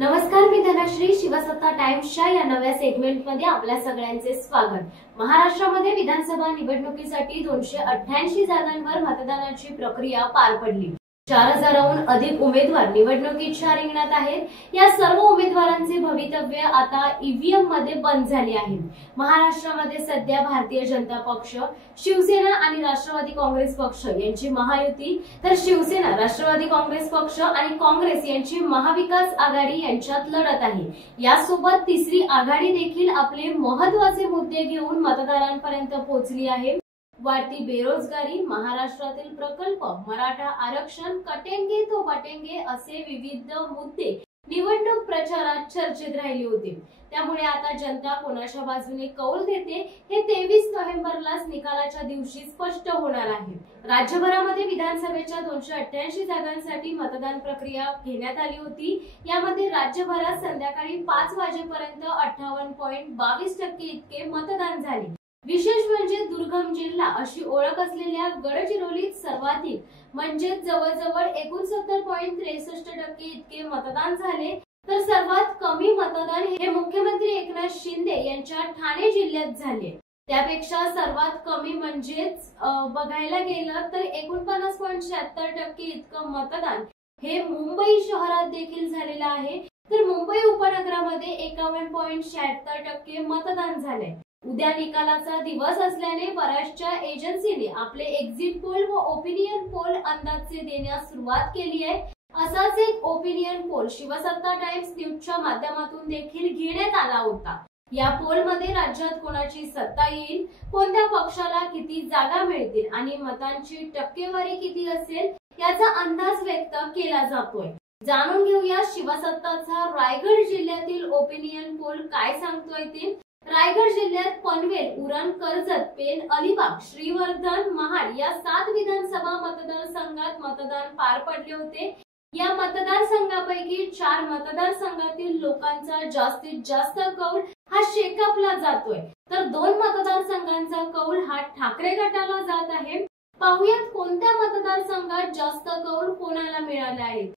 नमस्कार, मी धनश्री. शिवसत्ता टाइम्सच्या या नव्या सेगमेंटमध्ये आपल्या सगळ्यांचे स्वागत. महाराष्ट्रामध्ये विधानसभा निवडणुकीसाठी 288 जागांवर मतदानाची प्रक्रिया पार पडली. 4000हून अधिक उमेदवार निवडणुकीच्या रिंगणात आहेत. या सर्व उमेदवारांचे भवितव्य आता ईव्हीएम मध्ये बंद झाले आहे. महाराष्ट्रामध्ये सध्या भारतीय जनता पक्ष, शिवसेना आणि राष्ट्रवादी काँग्रेस पक्ष यांची महायुती, तर शिवसेना, राष्ट्रवादी काँग्रेस पक्ष आणि काँग्रेस यांची महाविकास आघाडी यांच्यात लढत आहे. यासोबत तिसरी आघाडी देखील आपले महत्त्वाचे मुद्दे घेऊन मतदारांपर्यंत पोहोचली आहे. वाढती बेरोजगारी, महाराष्ट्रातील प्रकल्प, मराठा आरक्षण, कटेंगे तो बटेंगे असे विविध मुद्दे निवडणूक प्रचारात चर्चेत राहिले होते. त्यामुळे आता जनता कोणाच्या बाजूने कौल देते हे 23 नोव्हेंबरलाच निकालाच्या दिवशी स्पष्ट होणार आहे. राज्यभरामध्ये विधानसभेच्या 288 जागांसाठी मतदान प्रक्रिया घेण्यात आली होती. यामध्ये राज्यभरात संध्याकाळी 5 वाजेपर्यंत 58.22% इतके मतदान झाले. विशेष म्हणजे दुर्गम जिल्हा अशी ओळख असलेल्या गडचिरोलीत सर्वाधिक म्हणजे जवळजवळ 69.63% इतके मतदान झाले. तर सर्वात कमी मतदान हे मुख्यमंत्री एकनाथ शिंदे यांच्या ठाणे जिल्ह्यात झाले. त्यापेक्षा सर्वात कमी म्हणजेच बघायला गेलं तर 49.76% इतकं मतदान हे मुंबई शहरात देखील झालेलं आहे. तर मुंबई उपनगरामध्ये 51.76% मतदान झाले. उद्या निकालाचा दिवस असल्याने बऱ्याचशा एजन्सीने आपले एक्झिट पोल व ओपिनियन पोल अंदाजे देण्यास सुरुवात केली आहे. असाच एक ओपिनियन पोल शिवसत्ता टाइम्स न्यूजच्या माध्यमातून देखील घेण्यात आला होता. या पोल मध्ये राज्यात कोणाची सत्ता येईल, कोणत्या पक्षाला किती जागा मिळतील आणि मतांची टक्केवारी किती असेल याचा अंदाज व्यक्त केला जातोय. जाणून घेऊया शिवसत्ताचा रायगड जिल्ह्यातील ओपिनियन पोल काय सांगतोय ते. रायगड जिल्ह्यात पनवेल, उरण, कर्जत, पेण, अलिबाग, श्रीवर्धन, महाड या 7 विधानसभा मतदारसंघात मतदान पार पडले होते. या मतदारसंघापैकी 4 मतदारसंघातील लोकांचा जास्तीत जास्त कौल हा शेकापला जातोय, तर 2 मतदारसंघांचा कौल हा ठाकरे गटाला जात आहे. पाहुयात कोणत्या मतदारसंघात जास्त कौल कोणाला मिळाले आहेत.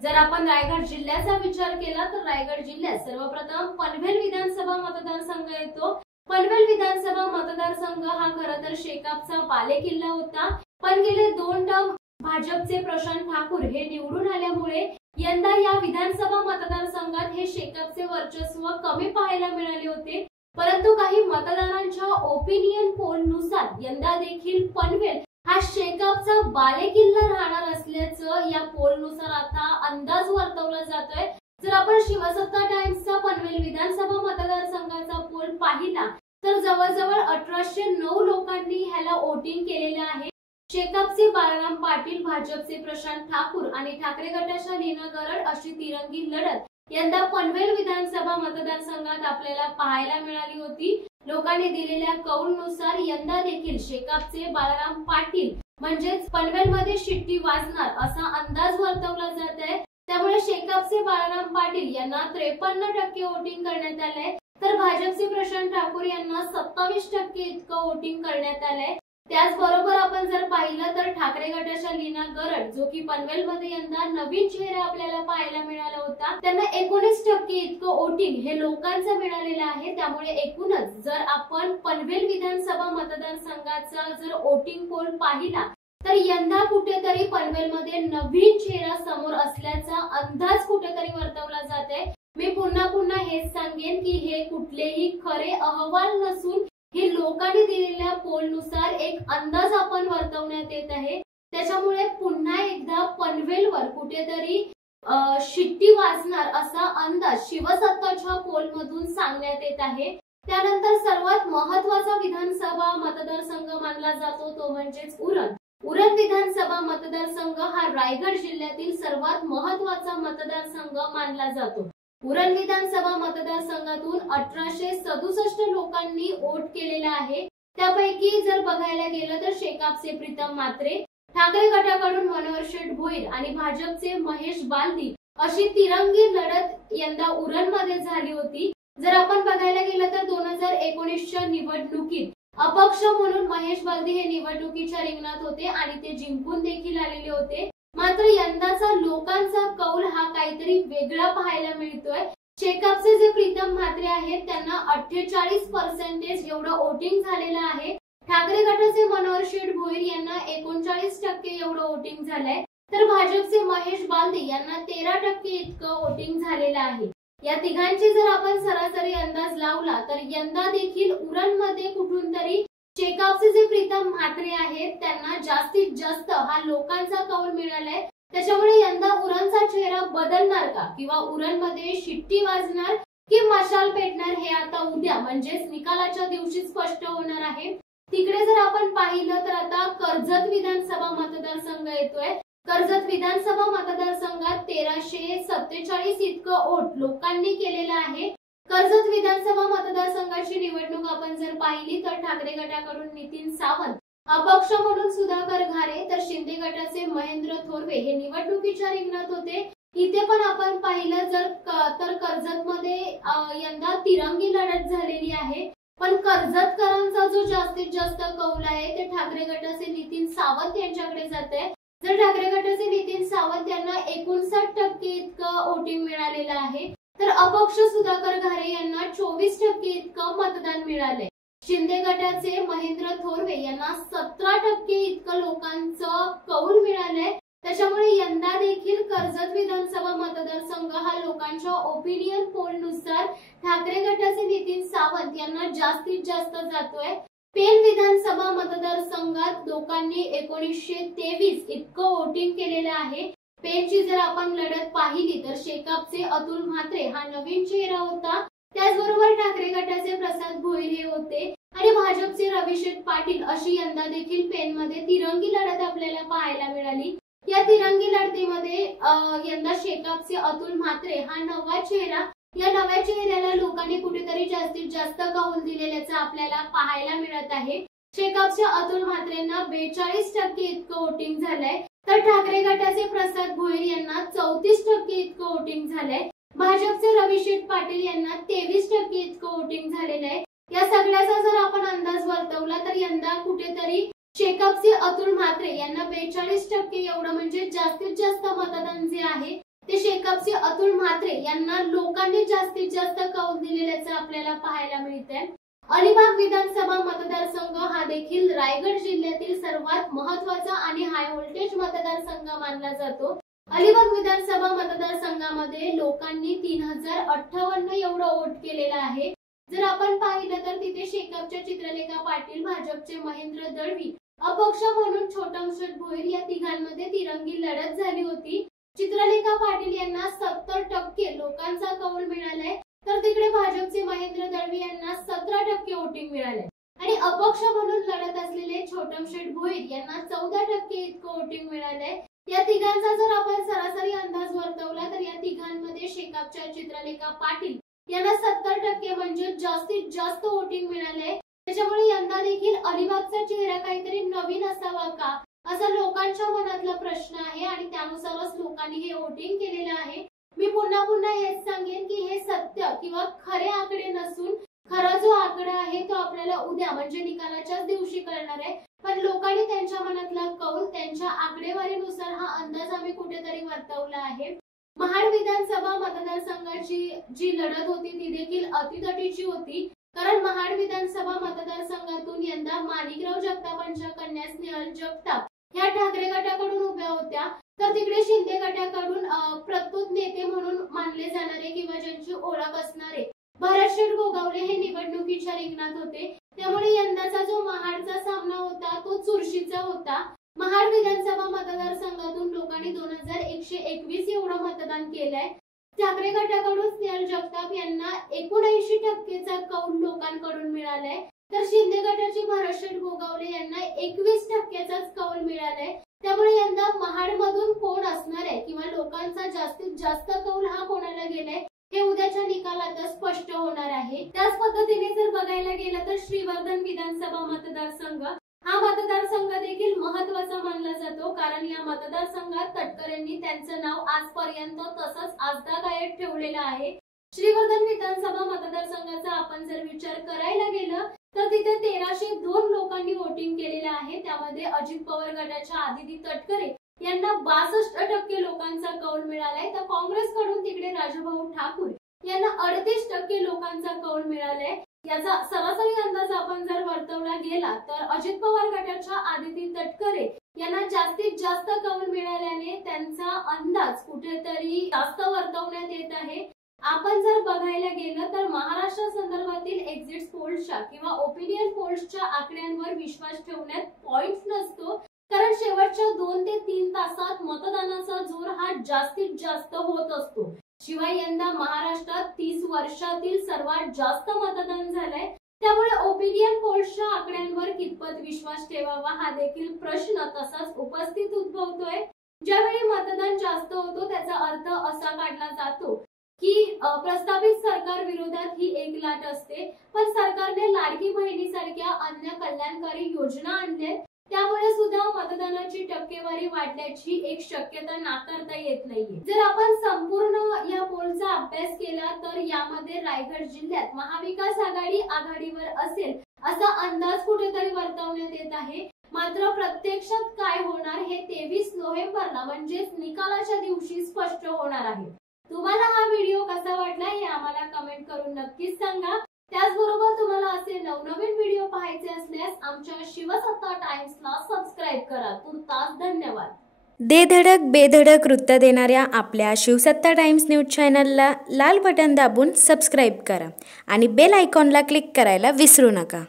जर आपण रायगड जिल्ह्याचा विचार केला तर रायगड जिल्ह्यात सर्वप्रथम पनवेल विधानसभा मतदारसंघ येतो. पनवेल विधानसभा मतदारसंघ हा खरं तर शेकापचा बालेकिल्ला होता, पण गेले 2 टर्म भाजपचे प्रशांत ठाकूर हे निवडून आल्यामुळे यंदा या विधानसभा मतदारसंघात हे शेकापचे वर्चस्व कमी पाहायला मिळाले होते. परंतु काही मतदारांच्या ओपिनियन पोल नुसार यंदा देखील पनवेल हा शेकापचा बालेकिल्ला राहणार असल्याचं या पोलनुसार आता अंदाज वर्तवला जातोय. जर आपण शिवसत्ता टाइम्सचा पनवेल विधानसभा मतदारसंघाचा पोल पाहिला तर जवळजवळ 1809 लोकांनी ह्याला वोटिंग केलेलं आहे. शेकापचे बाळाराम पाटील, भाजपचे प्रशांत ठाकूर आणि ठाकरे गटाच्या लीना गरड अशी तिरंगी लढत यंदा पनवेल विधानसभा मतदारसंघात आपल्याला पाहायला मिळाली होती. लोकांनी दिलेल्या कौलनुसार यंदा देखील शेकापचे बाळाराम पाटील म्हणजेच पनवेलमध्ये शिट्टी वाजणार असा अंदाज वर्तवला जात आहे. त्यामुळे शेकापचे बाळाराम पाटील यांना 53% वोटिंग करण्यात आलंय, तर भाजपचे प्रशांत ठाकूर यांना 27% इतकं वोटिंग करण्यात आलंय. त्याचबरोबर आपण जर पाहिलं तर ठाकरे गटाच्या लीना गरड, जो की पनवेलमध्ये यंदा नवीन चेहरा आपल्याला पाहायला मिळाला होता, त्यांना 19% इतकं वोटिंग हे लोकांचं मिळालेलं आहे. त्यामुळे एकूणच जर आपण पनवेल विधानसभा मतदारसंघाचा जर वोटिंग पोल पाहिला तर यंदा कुठेतरी पनवेलमध्ये नवीन चेहरा समोर असल्याचा अंदाज कुठेतरी वर्तवला जात आहे. मी पुन्हा हेच सांगेन की हे कुठलेही खरे अहवाल नसून हे लोकांनी दिलेल्या पोलनुसार एक अंदाज आपण वर्तवण्यात येत आहे. त्याच्यामुळे पुन्हा एकदा पनवेलवर कुठेतरी शिट्टी वाजणार असा अंदाज शिवसत्ताच्या पोलमधून सांगण्यात येत आहे. त्यानंतर सर्वात महत्त्वाचा विधानसभा मतदारसंघ मानला जातो तो म्हणजेच उरण. उरण विधानसभा मतदारसंघ हा रायगड जिल्ह्यातील सर्वात महत्त्वाचा मतदारसंघ मानला जातो. उरण विधानसभा मतदारसंघातून 1867 लोकांनी वोट केलेला आहे. त्यापैकी जर बघायला गेलं तर शेकापचे प्रीतम म्हात्रे, ठाकरे गटाकडून मनोहर शेठ भोईर आणि भाजपचे महेश बालदी अशी तिरंगी लढत यंदा उरण मध्ये झाली होती. जर आपण बघायला गेलं तर 2019च्या निवडणुकीत अपक्ष म्हणून महेश बालदी हे निवडणुकीच्या रिंगणात होते आणि ते जिंकून देखील आलेले होते. मात्र यंदाचा लोकांचा कौल हा काहीतरी काहीतरी वेगळा पाहायला मिळतोय। शेकापचे जे प्रीतम म्हात्रे आहेत त्यांना 48% एवढं वोटिंग झालेलं आहे। ठाकरे गटाचे मनोहर शेठ भोईर यांना 39% एवढं वोटिंग झालंय, तर भाजपचे महेश बालदी यांना 13% इतकं वोटिंग झालेलं आहे। या तिघांची जर आपण सरासरी अंदाज लावला तर यंदा देखील उरणमध्ये कुठून तरी शेकापचे जे प्रीतम म्हात्रे आहेत त्यांना जास्तीत जास्त हा लोकांचा कौल मिळालाय। त्याच्यामुळे यंदा उरणचा चेहरा बदलणार का किंवा उरणमध्ये शिट्टी वाजणार की मशाल पेटणार हे आता उद्या म्हणजेच निकालाच्या दिवशी स्पष्ट होणार आहे। तिकडे जर आपण पाहिलं तर आता कर्जत विधानसभा मतदारसंघ येतोय। कर्जत विधानसभा मतदारसंघात 1347 इतकं वोट लोकांनी केलेलं आहे। कर्जत विधानसभा मतदारसंघाची निवडणूक आपण जर पाहिली तर ठाकरे गटाकडून नितीन सावंत, अपक्ष म्हणून सुधाकर घारे, तर शिंदे गटाचे महेंद्र थोरवे हे निवडणुकीच्या रिंगणात होते। इथे पण आपण पाहिलं तर कर्जतमध्ये यंदा तिरंगी लढत झालेली आहे, पण कर्जतकरांचा जो जास्तीत जास्त कौल आहे ते ठाकरे गटाचे नितीन सावंत यांच्याकडे जाते। जर ठाकरे गटाचे नितीन सावंत यांना 59% इतकं वोटिंग मिळालेलं आहे, तर अपक्ष सुधाकर घारे यांना 24% इतकं मतदान मिळाले। शिंदे गटाचे महेंद्र थोरवे यांना 17% इतकं लोकांचं कौल मिळालंय। त्याच्यामुळे यंदा देखील कर्जत विधानसभा मतदारसंघ हा लोकांच्या ओपिनियन पोल नुसार ठाकरे गटाचे नितीन सावंत यांना जास्तीत जास्त जातोय। पेन विधानसभा मतदारसंघात लोकांनी 1923 इतकं वोटिंग केलेलं आहे। पेनची जर आपण लढत पाहिली तर शेकापचे अतुल म्हात्रे हा नवीन चेहरा होता, त्याचबरोबर ठाकरे गटाचे प्रसाद भोईर हे होते आणि भाजपचे रविशेठ पाटील अशी यंदा देखील पेनमध्ये तिरंगी लढत आपल्याला पाहायला मिळाली। या तिरंगी लढतीमध्ये यंदा शेकापचे अतुल म्हात्रे हा नवा चेहरा, या नव्या चेहऱ्याला लोकांनी कुठेतरी जास्तीत जास्त कौल दिलेल्याचं आपल्याला पाहायला मिळत आहे। शेकापच्या अतुल म्हात्रेंना 42% इतकं वोटिंग झालंय, तर ठाकरे गटाचे प्रसाद भोईर यांना 34% इतकं वोटिंग झालंय। भाजपचे रविशेठ पाटील यांना 23% इतकं वोटिंग झालेलं आहे। या सगळ्याचा जर आपण अंदाज वर्तवला तर यंदा कुठेतरी शेकापचे अतुल म्हात्रे यांना 42% एवढं म्हणजे जास्तीत जास्त मतदान जे आहे ते शेकापचे अतुल म्हात्रे यांना लोकांनी जास्तीत जास्त कौल दिलेल्याचं आपल्याला पाहायला मिळतंय। अलिबाग विधानसभा मतदारसंघ हा देखील रायगड जिल्ह्यातील सर्वात महत्त्वाचा आणि हाय व्होल्टेज मतदारसंघ मानला जातो। अलिबाग विधानसभा मतदारसंघामध्ये लोकांनी 3058 एवढं वोट केलेलं आहे। जर आपण पाहिलं तर तिथे शेकापच्या चित्रलेखा पाटील, भाजपचे महेंद्र दळवी, अपक्ष म्हणून छोटम शेठ भोईर या तिघांमध्ये तिरंगी लढत झाली होती। चित्रलेखा पाटील यांना 70% लोकांचा कौल मिळालाय, तर तिकडे भाजपचे महेंद्र दळवी यांना 17% वोटिंग मिळाले आणि अपक्ष म्हणून लढत असलेले छोटम शेठ भोईर यांना 14% इतकं वोटिंग मिळालंय। या तिघांचा जर आपण सरासरी अंदाज वर्तवला तर या तिघांमध्ये शेकापच्या चित्रलेखा पाटील यांना 70% म्हणजे जास्तीत जास्त वोटिंग मिळाले। त्याच्यामुळे यंदा देखील अलिबागचा चेहरा काहीतरी नवीन असावा का असा लोकांच्या मनातला प्रश्न आहे आणि त्यानुसारच लोकांनी हे वोटिंग केलेलं आहे। मी पुन्हा पुन्हा हेच सांगेन की हे सत्य किंवा खरे आकडे नसून खरा जो आकडा आहे तो आपल्याला उद्या म्हणजे निकालाच्याच दिवशी कळणार आहे, पण लोकांनी त्यांच्या मनातला कौल त्यांच्या आकडेवारीनुसार हा अंदाज आम्ही कुठेतरी वर्तवला आहे। महाड विधानसभा मतदारसंघाची जी लढत होती ती देखील अतितटीची होती, कारण महाड विधानसभा मतदारसंघातून यंदा माणिकराव जगतापांच्या कन्या स्नेहल जगताप ह्या ठाकरे गटाकडून उभ्या होत्या, तर तिकडे शिंदे गटाकडून प्रस्तुत नेते म्हणून मानले जाणारे किंवा ज्यांची ओळख असणारे भरत शेठ गोगावले हे निवडणुकीच्या रिंगणात होते। त्यामुळे यंदाचा जो महाडचा सामना होता तो चुरशीचा होता। महाड विधानसभा मतदारसंघातून लोकांनी 2121 एवढं मतदान केलंय। ठाकरे गटाकडून स्नेहल जगताप यांना 79%चा कौल लोकांकडून मिळालाय, तर शिंदे गटाचे भरत शेठ गोगावले यांना 21%चाच कौल मिळालाय। त्यामुळे यंदा महाड मधून कोण असणार आहे किंवा लोकांचा जास्तीत जास्त कौल हा कोणाला गेलाय हे उद्याच्या निकालात स्पष्ट होणार आहे। त्याच पद्धतीने जर बघायला गेलं तर श्रीवर्धन विधानसभा मतदारसंघ हा मतदारसंघ देखील महत्त्वाचा मानला जातो, कारण या मतदारसंघात तटकरेंनी त्यांचं नाव आजपर्यंत तसंच आजतागायत ठेवलेलं आहे। श्रीवर्धन विधानसभा मतदारसंघाचा आपण जर विचार करायला गेलं तर तिथे 1302 लोकांनी वोटिंग केलेलं आहे। त्यामध्ये अजित पवार गटाच्या आदिती तटकरे यांना 62% लोकांचा कौल मिळालाय, तर काँग्रेसकडून तिकडे ठाकूर यांना 38% लोकांचा कौल मिळालाय। याचा सरासरी अंदाज आपण जर वर्तवला गेला तर अजित पवार गटाच्या आदिती तटकरे यांना जास्तीत जास्त कौल मिळाल्याने त्यांचा अंदाज कुठेतरी जास्त वर्तवण्यात येत आहे। आपण जर बघायला गेलं तर महाराष्ट्र संदर्भातील एक्झिट पोल्सच्या किंवा ओपिनियन पोल्सच्या आकड्यांवर विश्वास ठेवण्यात पॉइंट नसतो, कारण शेवटच्या 2 ते 3 तासात मतदानाचा जोर हा जास्तीत जास्त होत असतो। शिवाय यंदा महाराष्ट्रात 30 वर्षातील सर्वात जास्त मतदान झालंय, त्यामुळे ओपिनियन पोल्सच्या आकड्यांवर कितपत विश्वास ठेवावा हा देखील प्रश्न तसाच उपस्थित उद्भवतोय। ज्यावेळी मतदान जास्त होतो त्याचा अर्थ असा काढला जातो की प्रस्तावित सरकार विरोधात ही एक लाट असते, पण सरकारने लाडकी बहिणीसारख्या अन्य कल्याणकारी योजना आणल्या, त्यामुळे सुद्धा मतदानाची टक्केवारी वाढण्याची एक शक्यता नाकारता येत नाहीये। जर आपण संपूर्ण या पोलचा अभ्यास केला तर यामध्ये रायगड जिल्ह्यात महाविकास आघाडी आघाडीवर असेल असा अंदाज कुठेतरी वर्तवण्यात येत आहे। मात्र प्रत्यक्षात काय होणार हे 23 नोव्हेंबरला म्हणजेच निकालाच्या दिवशी स्पष्ट होणार आहे। तुम्हाला हा व्हिडिओ कसा वाटला हे आम्हाला कमेंट करून नक्कीच सांगा। त्याचबरोबर तुम्हाला असे नवनवीन व्हिडिओ पाहायचे असल्यास आमच्या शिवसत्ता टाइम्सला सबस्क्राइब करा। तुर्तास धन्यवाद। दे धडक बेधडक वृत्त देणाऱ्या आपल्या शिवसत्ता टाइम्स न्यूज चॅनलला लाल बटन दाबून सबस्क्राइब करा आणि बेल आयकॉनला क्लिक करायला विसरू नका।